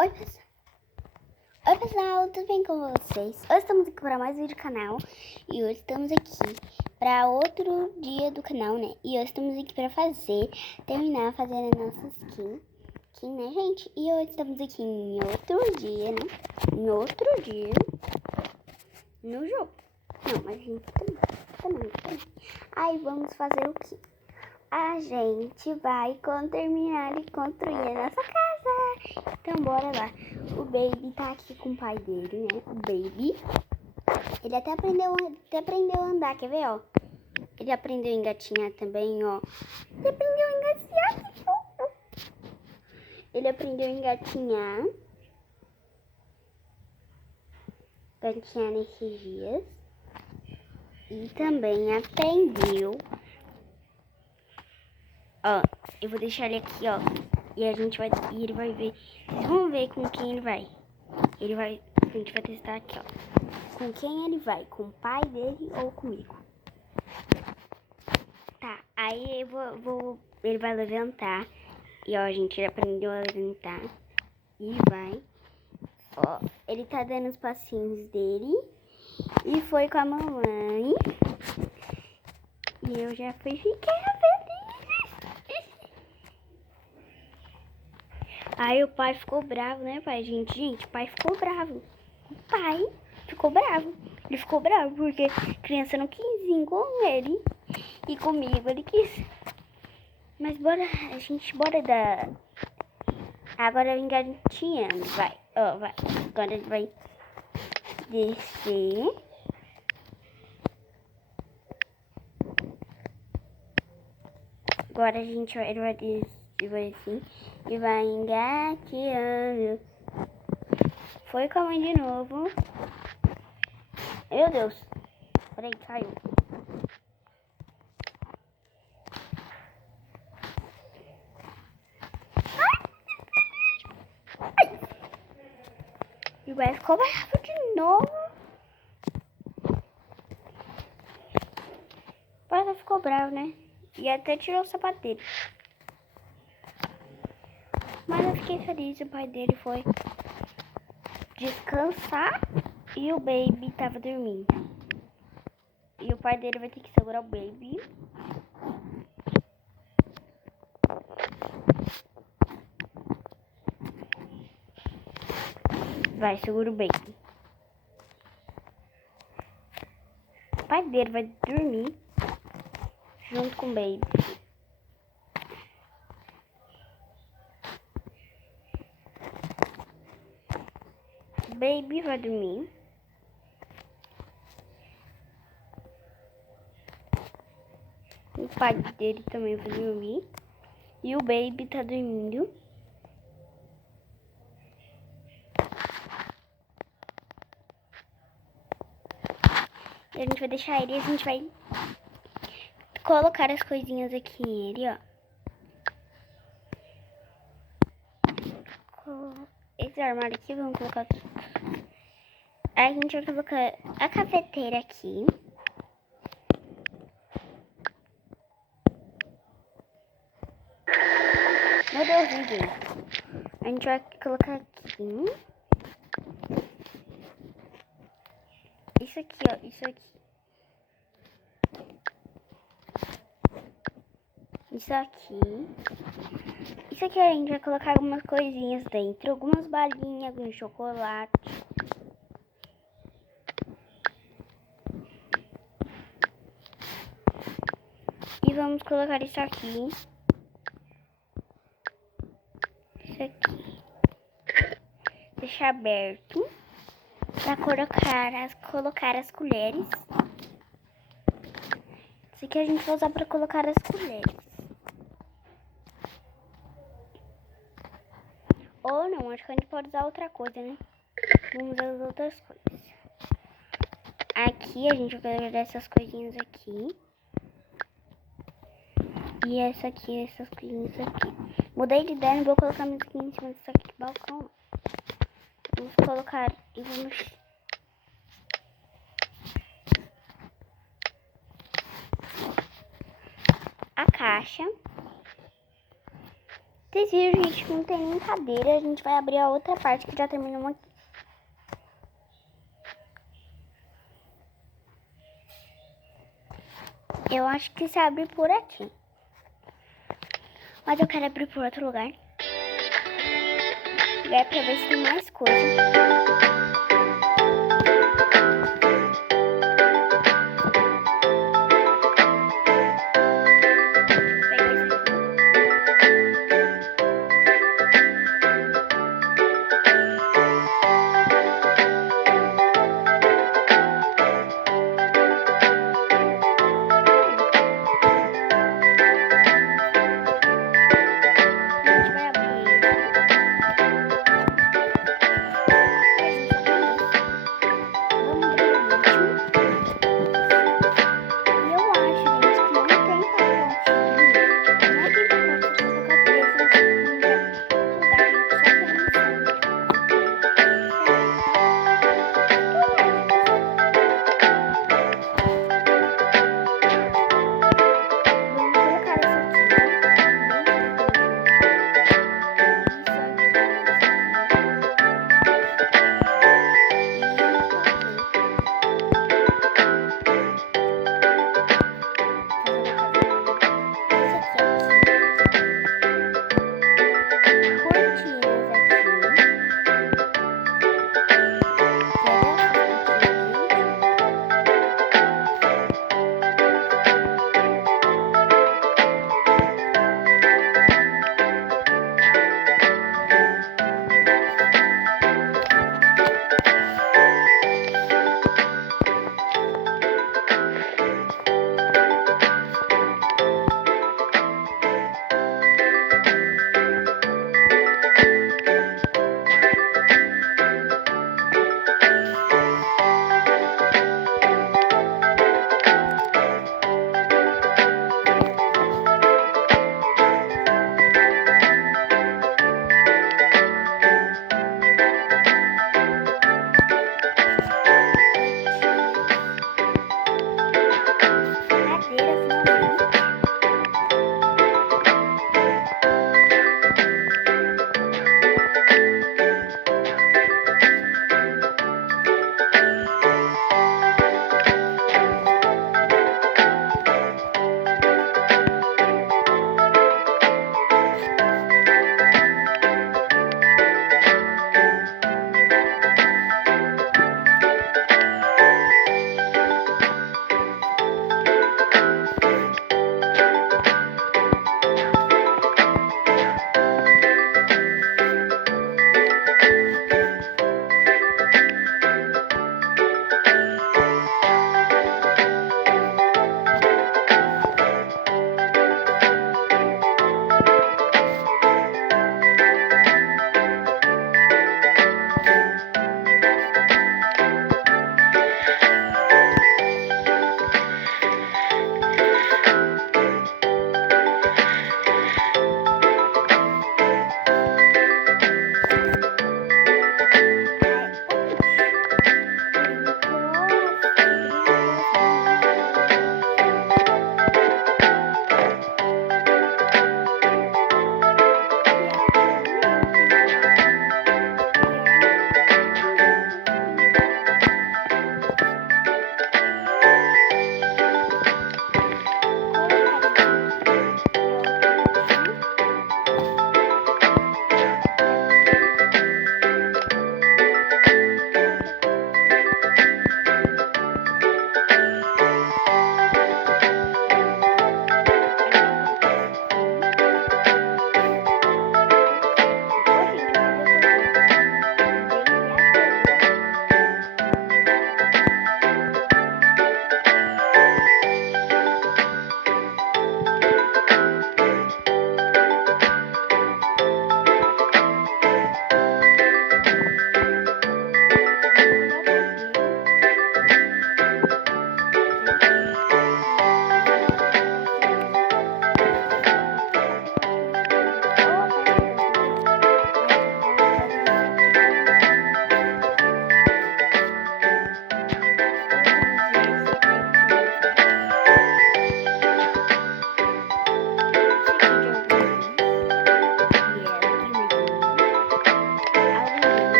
Oi, pessoal. Oi, pessoal, tudo bem com vocês? Hoje estamos aqui para mais um vídeo do canal. E hoje estamos aqui para outro dia do canal, né? E hoje estamos aqui para terminar fazendo a nossa skin, né, gente? E hoje estamos aqui em outro dia, né? Em outro dia no jogo. Não, mas a gente também. Aí vamos fazer o quê? A gente vai terminar de construir a nossa casa. Então bora lá. O Baby tá aqui com o pai dele, né? O Baby. Ele até aprendeu a andar, quer ver, ó? Ele aprendeu a engatinhar também, ó. Ele aprendeu a engatinhar. Ele aprendeu a engatinhar. Engatinhar nesses dias. E também aprendeu... Ó, eu vou deixar ele aqui, ó. E ele vai ver. Vocês vão ver com quem ele vai. A gente vai testar aqui, ó. Com quem ele vai? Com o pai dele ou comigo? Tá, aí ele vai levantar. E ó, a gente já aprendeu a levantar. E vai. Ó, ele tá dando os passinhos dele. E foi com a mamãe. E eu já fui ficar feliz. Aí o pai ficou bravo, né, pai? Gente, o pai ficou bravo. O pai ficou bravo. Ele ficou bravo porque a criança não quis vir com ele. E comigo ele quis. Mas bora dar. Agora engatinhando, vai. Ó, vai. Agora ele vai descer. Agora ele vai descer. Vai assim, e vai engateando. Foi com a mãe de novo. Meu Deus. Peraí, caiu. E vai ficar bravo de novo. O pai ficou bravo, né? E até tirou o sapato dele. Mas eu fiquei feliz, o pai dele foi descansar e o Baby tava dormindo. E o pai dele vai ter que segurar o Baby. Vai, segura o Baby. O pai dele vai dormir junto com o Baby. Baby vai dormir. O pai dele também vai dormir. E o Baby tá dormindo. E a gente vai deixar ele e a gente vai colocar as coisinhas aqui nele, ó. Esse armário aqui, vamos colocar tudo. Aí a gente vai colocar a cafeteira aqui. Meu Deus, gente. A gente vai colocar aqui. Isso aqui, ó. Isso aqui. Isso aqui. Isso aqui a gente vai colocar algumas coisinhas dentro. Algumas balinhas, algum chocolate. E vamos colocar isso aqui. Isso aqui. Deixar aberto. Pra colocar as colheres. Isso aqui a gente vai usar pra colocar as colheres. Ou não, acho que a gente pode usar outra coisa, né? Vamos usar as outras coisas. Aqui a gente vai colocar essas coisinhas aqui. E essa aqui, essas coisinhas aqui. Mudei de ideia, não vou colocar mais aqui em cima disso aqui do balcão. Vamos colocar e vamos... A caixa. Vocês viram, gente, que não tem nem cadeira. A gente vai abrir a outra parte que já terminou aqui. Eu acho que se abre por aqui. Mas eu quero abrir por outro lugar. É pra ver se tem mais coisa. A gente vai abrir ele.